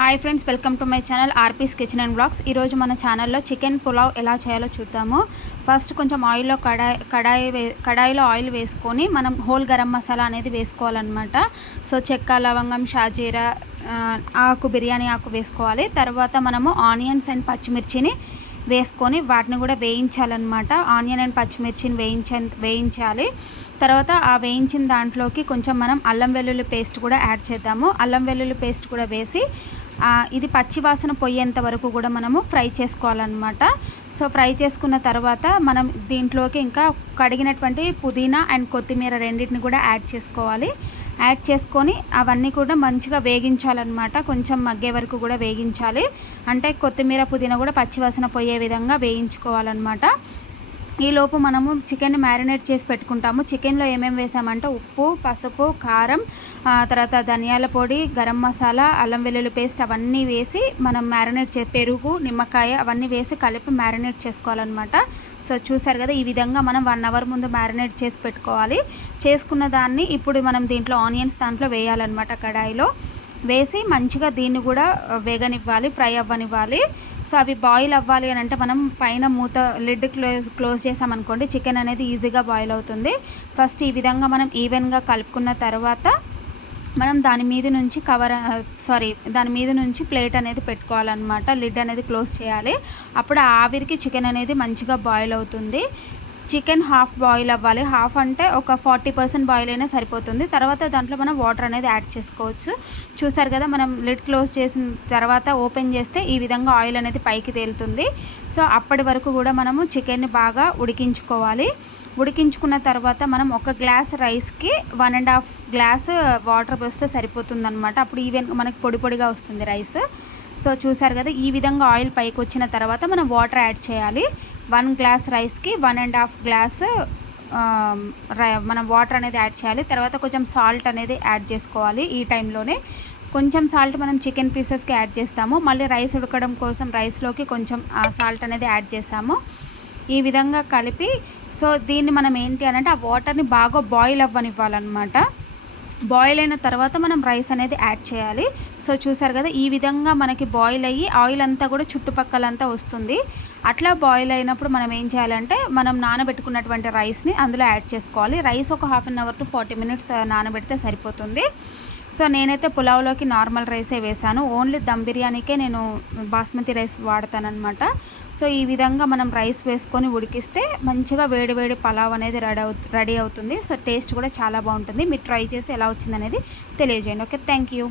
Hi friends, welcome to my channel RP's kitchen and blogs. ఈరోజు మన ఛానల్లో chicken pulao ఎలా చేయాలో చూద్దాము. ఫస్ట్ కొంచెం ఆయిల్లో కడాయిలో ఆయిల్ వేసుకొని మనం హోల్ గరం మసాలా అనేది వేసుకోవాలన్నమాట. సో చెక్క, లవంగం, షాజీరా, బిర్యానీ ఆకు వేసుకోవాలి. తర్వాత మనము ఆనియన్స్ అండ్ పచ్చిమిర్చిని వేసుకొని వాటిని కూడా వేయించాలన్నమాట. ఆనియన్ అండ్ పచ్చిమిర్చిని వేయించాలి. తర్వాత ఆ వేయించిన దాంట్లోకి కొంచెం మనం అల్లం వెల్లుల్లి పేస్ట్ కూడా యాడ్ చేద్దాము. అల్లం వెల్లుల్లి పేస్ట్ కూడా వేసి ఇది పచ్చి వాసన పోయేంత వరకు కూడా మనము ఫ్రై చేసుకోవాలన్నమాట. సో ఫ్రై చేసుకున్న తర్వాత మనం దీంట్లోకి ఇంకా కడిగినటువంటి పుదీనా అండ్ కొత్తిమీర రెండింటిని కూడా యాడ్ చేసుకోవాలి. యాడ్ చేసుకొని అవన్నీ కూడా మంచిగా వేగించాలన్నమాట. కొంచెం మగ్గే వరకు కూడా వేగించాలి. అంటే కొత్తిమీర, పుదీనా కూడా పచ్చివాసన పోయే విధంగా వేయించుకోవాలన్నమాట. ఈలోపు మనము చికెన్ని మ్యారినేట్ చేసి పెట్టుకుంటాము. చికెన్లో ఏమేమి వేసామంటే ఉప్పు, పసుపు, కారం, తర్వాత ధనియాల పొడి, గరం మసాలా, అల్లం వెల్లుల్లి పేస్ట్ అవన్నీ వేసి మనం పెరుగు, నిమ్మకాయ అవన్నీ వేసి కలిపి మ్యారినేట్ చేసుకోవాలన్నమాట. సో చూసారు కదా, ఈ విధంగా మనం 1 అవర్ ముందు మ్యారినేట్ చేసి పెట్టుకోవాలి. చేసుకున్న దాన్ని ఇప్పుడు మనం దీంట్లో ఆనియన్స్ దాంట్లో వేయాలన్నమాట. కడాయిలో వేసి మంచిగా దీన్ని కూడా వేగనివ్వాలి, ఫ్రై అవ్వనివ్వాలి. సో అవి బాయిల్ అవ్వాలి అని అంటే మనం పైన లిడ్ క్లోజ్ చేసామనుకోండి, చికెన్ అనేది ఈజీగా బాయిల్ అవుతుంది. ఫస్ట్ ఈ విధంగా మనం ఈవెన్గా కలుపుకున్న తర్వాత మనం దాని మీద నుంచి ప్లేట్ అనేది పెట్టుకోవాలన్నమాట. లిడ్ అనేది క్లోజ్ చేయాలి. అప్పుడు ఆవిరికి చికెన్ అనేది మంచిగా బాయిల్ అవుతుంది. చికెన్ హాఫ్ బాయిల్ అవ్వాలి. హాఫ్ అంటే ఒక 40% బాయిల్ అయినా సరిపోతుంది. తర్వాత దాంట్లో మనం వాటర్ అనేది యాడ్ చేసుకోవచ్చు. చూసారు కదా, మనం లిడ్ క్లోజ్ చేసిన తర్వాత ఓపెన్ చేస్తే ఈ విధంగా ఆయిల్ అనేది పైకి తేలుతుంది. సో అప్పటి వరకు కూడా మనము చికెన్ని బాగా ఉడికించుకోవాలి. ఉడికించుకున్న తర్వాత మనం 1 గ్లాస్ రైస్కి 1.5 గ్లాస్ వాటర్ పోస్తే సరిపోతుందన్నమాట. అప్పుడు ఈవెన్ మనకి పొడి పొడిగా వస్తుంది రైస్. సో చూసారు కదా, ఈ విధంగా ఆయిల్ పైకి వచ్చిన తర్వాత మనం వాటర్ యాడ్ చేయాలి. 1 గ్లాస్ రైస్కి 1.5 గ్లాస్ మనం వాటర్ అనేది యాడ్ చేయాలి. తర్వాత కొంచెం సాల్ట్ అనేది యాడ్ చేసుకోవాలి. ఈ టైంలోనే కొంచెం సాల్ట్ మనం చికెన్ పీసెస్కి యాడ్ చేస్తాము. మళ్ళీ రైస్ ఉడకడం కోసం రైస్లోకి కొంచెం సాల్ట్ అనేది యాడ్ చేసాము. ఈ విధంగా కలిపి సో దీన్ని మనం ఏంటి అని అంటే ఆ వాటర్ని బాగా బాయిల్ అవ్వనివ్వాలన్నమాట. బాయిల్ అయిన తర్వాత మనం రైస్ అనేది యాడ్ చేయాలి. సో చూసారు కదా, ఈ విధంగా మనకి బాయిల్ అయ్యి ఆయిల్ అంతా కూడా చుట్టుపక్కలంతా వస్తుంది. అట్లా బాయిల్ అయినప్పుడు మనం ఏం చేయాలంటే మనం నానబెట్టుకున్నటువంటి రైస్ని అందులో యాడ్ చేసుకోవాలి. రైస్ ఒక 1/2 అవర్ టు 40 మినిట్స్ నానబెడితే సరిపోతుంది. సో నేనైతే పులావ్లోకి నార్మల్ రైసే వేసాను. ఓన్లీ దమ్ బిర్యానీకే నేను బాస్మతి రైస్ వాడతానన్నమాట. సో ఈ విధంగా మనం రైస్ వేసుకొని ఉడికిస్తే మంచిగా వేడి వేడి పులావ్ అనేది రెడీ అవుతుంది. సో టేస్ట్ కూడా చాలా బాగుంటుంది. మీరు ట్రై చేసి ఎలా వచ్చిందనేది తెలియజేయండి. Okay, thank you.